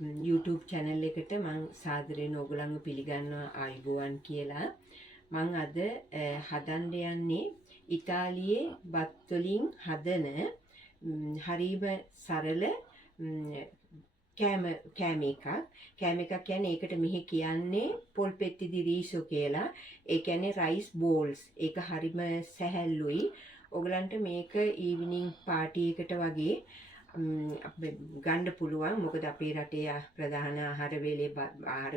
YouTube channel එකට මම සාදරයෙන් ඕගොල්ලන්ව පිළිගන්නවා ආයුබෝවන් කියලා. මම අද හදන්න යන්නේ ඉතාලියේ බත් වලින් හදන හරිම සරල කෑම එකක්. කෑම එකක් කියන්නේ ඒකට මෙහි කියන්නේ පොල්පෙට්ටි දි රීසෝ කියලා. ඒ කියන්නේ රයිස් බෝල්ස්. ඒක හරිම සැහැල්ලුයි. ඕගලන්ට මේක ඊවිනිං පාටි එකට වගේ ගන්න පුළුවන්. මොකද අපේ රටේ ප්‍රධාන ආහාර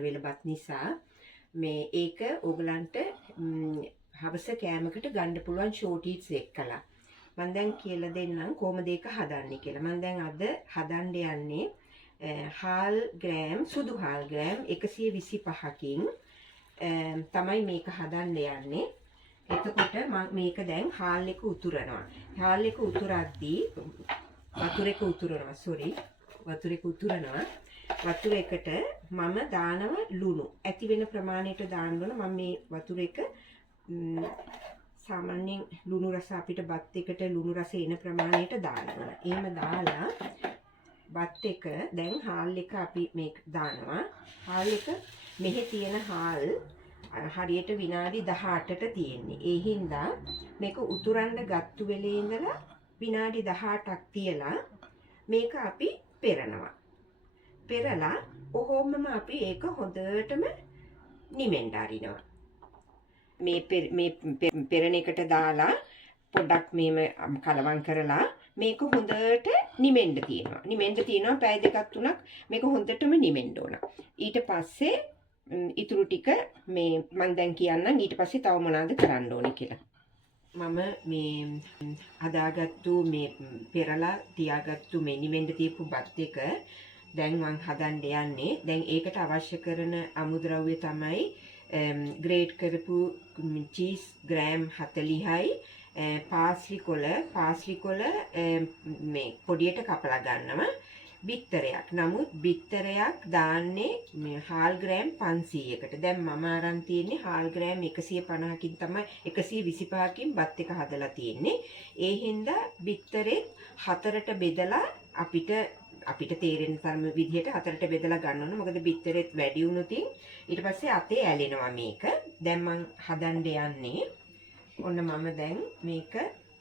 වේල බත් නිසා මේ ඒක ඕගලන්ට හවස කෑමකට ගන්න පුළුවන් ෂෝට් ඊට්ස් එක්කලා. මම දැන් කියලා දෙන්නම් කොහොමද ඒක හදන්නේ කියලා. මම දැන් අද හදන්න යන්නේ සුදු හාල් ග්‍රෑම් 125කින් තමයි මේක හදන්න යන්නේ. එතකොට මම මේක දැන් හාල් එක උතුරනවා. හාල් එක උතුරද්දී වතුර එක උතුරනවා. වතුර එකට මම දානවා ලුණු. ඇති වෙන ප්‍රමාණයට දාන්න ඕන. මම මේ වතුර එක සාමාන්‍යයෙන් ලුණු රස අපිට බත් එකට ලුණු රස එන ප්‍රමාණයට දාන්න ඕන. එහෙම දාලා බත් එක දැන් හාල් එක අපි මේක දානවා. හාල් එක මෙහි තියෙන හාල් හරියට විනාඩි 18ට තියෙන්නේ. ඒ හින්දා මේක උතුරන්න ගත්තු වෙලේ ඉඳලා විනාඩි 18ක් තියලා මේක අපි පෙරනවා. පෙරලා ඔහොමම අපි ඒක හොඳටම නිමෙන්න අරිනවා. මේ පෙරණ එකට දාලා පොඩ්ඩක් මේම කලවම් කරලා මේක හොඳට නිමෙන්න තියෙනවා. පැය දෙකක් තුනක් මේක හොඳටම නිමෙන්න ඕන. ඊට පස්සේ ඉතුරු ටික මේ මම දැන් කියන්නම් ඊට පස්සේ තව මොනවද කරන්න ඕනේ කියලා. මම මේ හදාගත්තු මේ පෙරලා තියාගත්තු මේ නිමෙන්න තියපු බත් එක දැන් මම හදන්න යන්නේ. දැන් ඒකට අවශ්‍ය කරන අමුද්‍රව්‍ය තමයි ග්‍රේට් කරපු චීස් ග්‍රෑම් 40යි පාස්ලි කොළ මේ පොඩියට කපලා ගන්නවා. බිත්තරයක්. නමුත් බිත්තරයක් දාන්නේ මේ හාල් ග්‍රෑම් 500කට. දැන් මම අරන් තියෙන්නේ හාල් ග්‍රෑම් 150කින් තමයි 125කින් බත් එක හදලා තියෙන්නේ. ඒ හින්දා බිත්තරේ 4ට බෙදලා අපිට තේරෙන තරම විදිහට 4ට බෙදලා ගන්න ඕන. මොකද බිත්තරෙත් වැඩි වුණොත් ඊට පස්සේ අතේ ඇලෙනවා මේක. දැන් මම හදන්න යන්නේ. ඔන්න මම දැන් මේක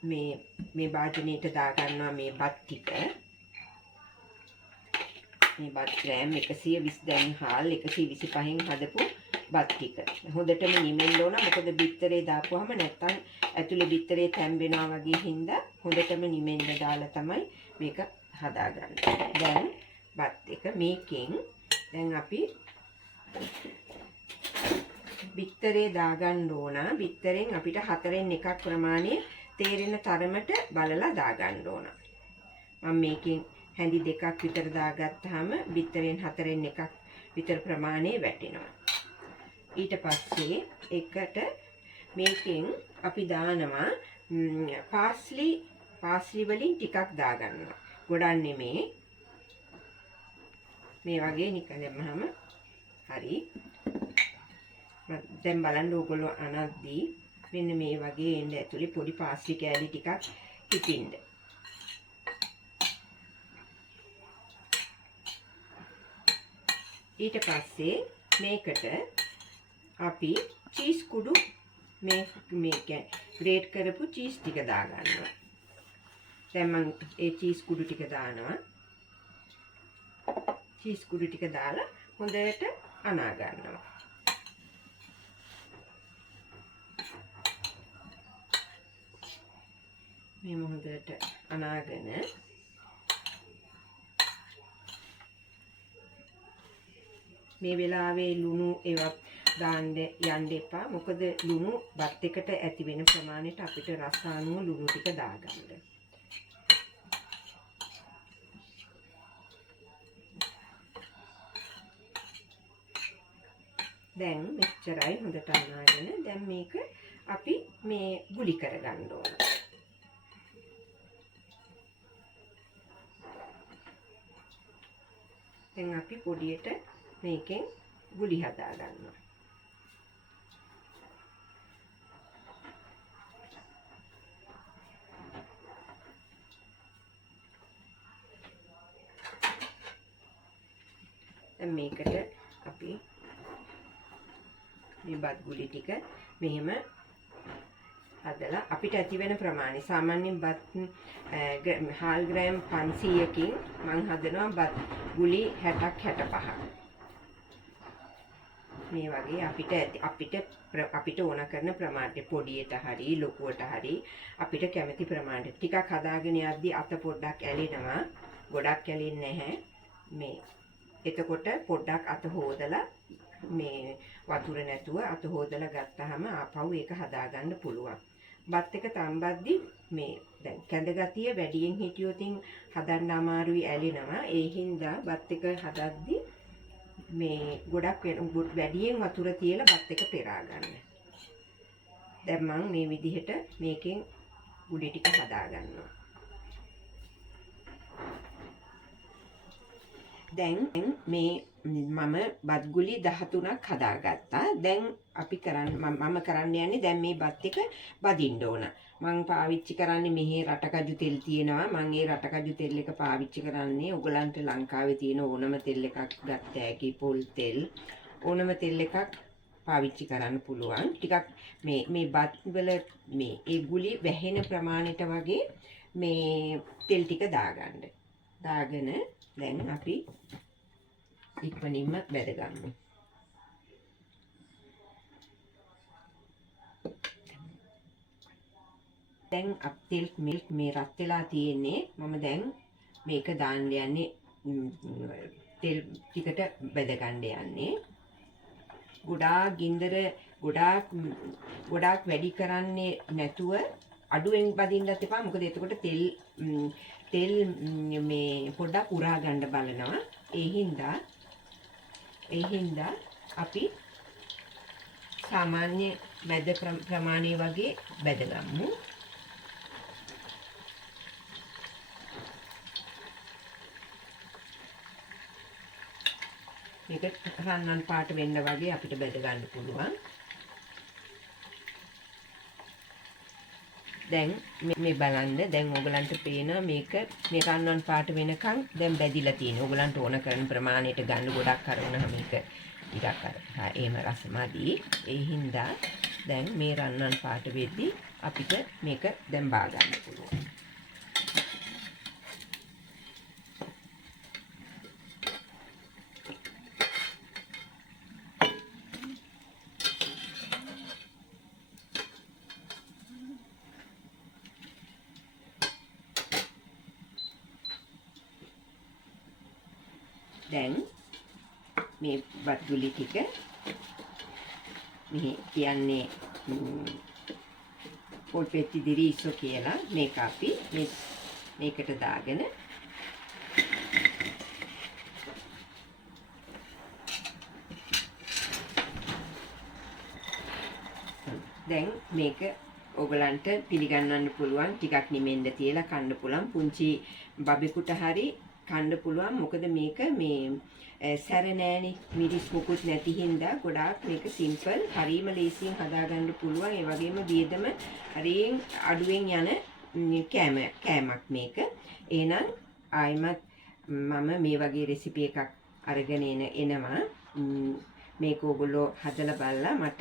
මේ භාජනයට දාගන්නවා මේ බත් ටික. මේ බත් ග්‍රෑම් 120 දැන් හාල් 125න් හදපු බත් ටික. හොඳටම නිමෙන්න ඕන. මොකද බිත්තරේ දාපුවාම නැත්තම් ඇතුලේ බිත්තරේ තැම්බෙනවා වගේ හින්දා හොඳටම නිමෙන්න දාලා තමයි මේක හදාගන්නේ. දැන් බත් එක මේකෙන් දැන් අපි බිත්තරේ දාගන්න ඕන. බිත්තරෙන් අපිට 4න් එකක් ප්‍රමාණය තේරෙන තරමට බලලා දාගන්න ඕන. මම මේකෙන් හැඳි 2ක් විතර දාගත්තාම බිත්තරෙන් 4න් එකක් විතර ප්‍රමාණය වැටෙනවා. ඊට පස්සේ එකට මේකෙන් අපි දානවා පාස්ලි වලින් ටිකක් දාගන්නවා. ගොඩක් නෙමේ. මේ වගේ නිකන් දැම්මහම හරි. දැන් බලන්න ඕගොල්ලෝ අනද්දී මෙන්න මේ වගේ එන්න ඇතුලේ පොඩි පාස්ලි කෑලි ටිකක් හිටින්න. ඊට පස්සේ මේකට අපි චීස් කුඩු මේක ග්‍රේට් කරපු චීස් ටික දාගන්නවා. දැන් මම ඒ චීස් කුඩු ටික දානවා. චීස් කුඩු ටික දාලා හොඳට අනා ගන්නවා. මේ හොඳට අනාගෙන මේ වෙලාවේ ලුණු ඒවා දාන්න යන්න එපා. මොකද ලුණු බත් එකට ඇති වෙන ප්‍රමාණයට අපිට රස අනුව ලුණු ටික දාගන්න. දැන් මෙච්චරයි හොඳට අනාගෙන දැන් මේක අපි මේ ගුලි කරගන්න ඕන. දැන් අපි පොඩියට මේකෙන් ගුලි හදා ගන්නවා. දැන් මේකට අපි මේ බත් ගුලි ටික මෙහෙම හදලා අපිට ඇති වෙන ප්‍රමාණය සාමාන්‍යයෙන් බත් හාල් ග්‍රෑම් 500කින් මම හදනවා බත් ගුලි 60ක් 65ක්. මේ වගේ අපිට ඕන කරන ප්‍රමාණයට පොඩියට හරි ලොකුවට හරි අපිට කැමති ප්‍රමාණයට ටිකක් හදාගෙන යද්දි අත පොඩ්ඩක් ඇලෙනවා. ගොඩක් ඇලෙන්නේ නැහැ. මේ එතකොට පොඩ්ඩක් අත හොදලා මේ වතුර නැතුව අත හොදලා ගත්තාම ආපහු ඒක හදාගන්න පුළුවන්. බත් එක තම්බද්දි මේ දැන් කැඳ ගතිය වැඩියෙන් හිටියොතින් හදන්න අමාරුයි ඇලෙනවා. ඒ හින්දා බත් එක හදද්දි මේ ගොඩක් වැඩියෙන් වතුර තියලා බත් එක පෙරා ගන්න. දැන් මම මේ විදිහට මේකෙන් ගුලි ටික හදා ගන්නවා. දැන් මේ මම බත් ගුලි 13ක් හදාගත්තා. දැන් අපි මම කරන්න යන්නේ දැන් මේ බත් එක බදින්න ඕන. මම පාවිච්චි කරන්නේ මෙහි රටකජු තෙල් තියෙනවා. මම ඒ රටකජු තෙල් එක පාවිච්චි කරන්නේ ඔයගලන්ට ලංකාවේ තියෙන ඕනම තෙල් එකක් ගත්ත හැකි පොල් තෙල් ඕනම තෙල් එකක් පාවිච්චි කරන්න පුළුවන්. ටිකක් මේ බත් වල මේ ඒ ගුලි වැහෙන ප්‍රමාණයට වගේ මේ තෙල් ටික දාගන්න. දාගෙන දැන් අපි ඉක්මනින්ම බෙදගමු. දැන් තෙල් මේ රත් වෙලා තියෙන්නේ. මම දැන් මේක දාන්න යන්නේ තෙල් ටිකට බෙද ගන්න යන්නේ. ගොඩාක් ගින්දර ගොඩාක් වැඩි කරන්නේ නැතුව අඩුවෙන් බදින්නත් එපා. මොකද එතකොට තෙල් මේ පොඩ්ඩක් උරා ගන්න බලනවා. ඒ හින්දා අපි සාමාන්‍ය මැද ප්‍රමාණය වගේ බෙදගමු. මේක රන්වන් පාට වෙන්න වගේ අපිට බෙද ගන්න පුළුවන්. දැන් මේ බලන්න දැන් ඕගලන්ට පේනවා මේක මේ රන්වන් පාට වෙනකන් දැන් බැදිලා තියෙනවා. ඕගලන්ට ඕන කරන ප්‍රමාණයට ගන්න ගොඩක් කරනහම මේක ටිකක් එහෙම රසමදි. ඒ හින්දා දැන් මේ රන්වන් පාට වෙද්දි අපිට මේක දැන් බා ගන්න පුළුවන්. දැන් මේ බත් ගුලි ටික මේ කියන්නේ පොල්පෙට්ටි දිරිසෝ කියලා මේක අපි මේකට දාගෙන දැන් මේක ඕගලන්ට පිළිගන්නන්න පුළුවන්. ටිකක් නිමෙන්න තියලා කන්න පුළුවන්. පුංචි බබෙකුට හරි කන්න පුළුවන්. මොකද මේක මේ සැර නෑනේ, මිරිස් මුකුත් නැති හින්දා ගොඩාක් මේක සිම්පල්, හරිම ලේසියෙන් හදාගන්න පුළුවන්. ඒ වගේම වියදම හරියෙන් අඩුවෙන් යන කෑමක් මේක. එහෙනම් ආයිමත් මම මේ වගේ රෙසිපි එකක් අරගෙන එනවා. මේක ඕගොල්ලෝ හදලා බලලා මට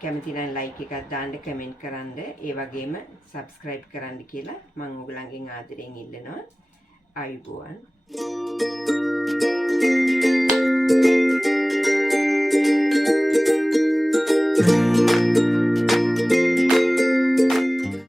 කැමති නම් ලයික් එකක් දාන්න, කමෙන්ට් කරන්න, ඒ වගේම සබ්ස්ක්‍රයිබ් කරන්න කියලා මම ඕගලන්ගෙන් ආදරෙන් ඉල්ලනවා. ආයුබෝවන්.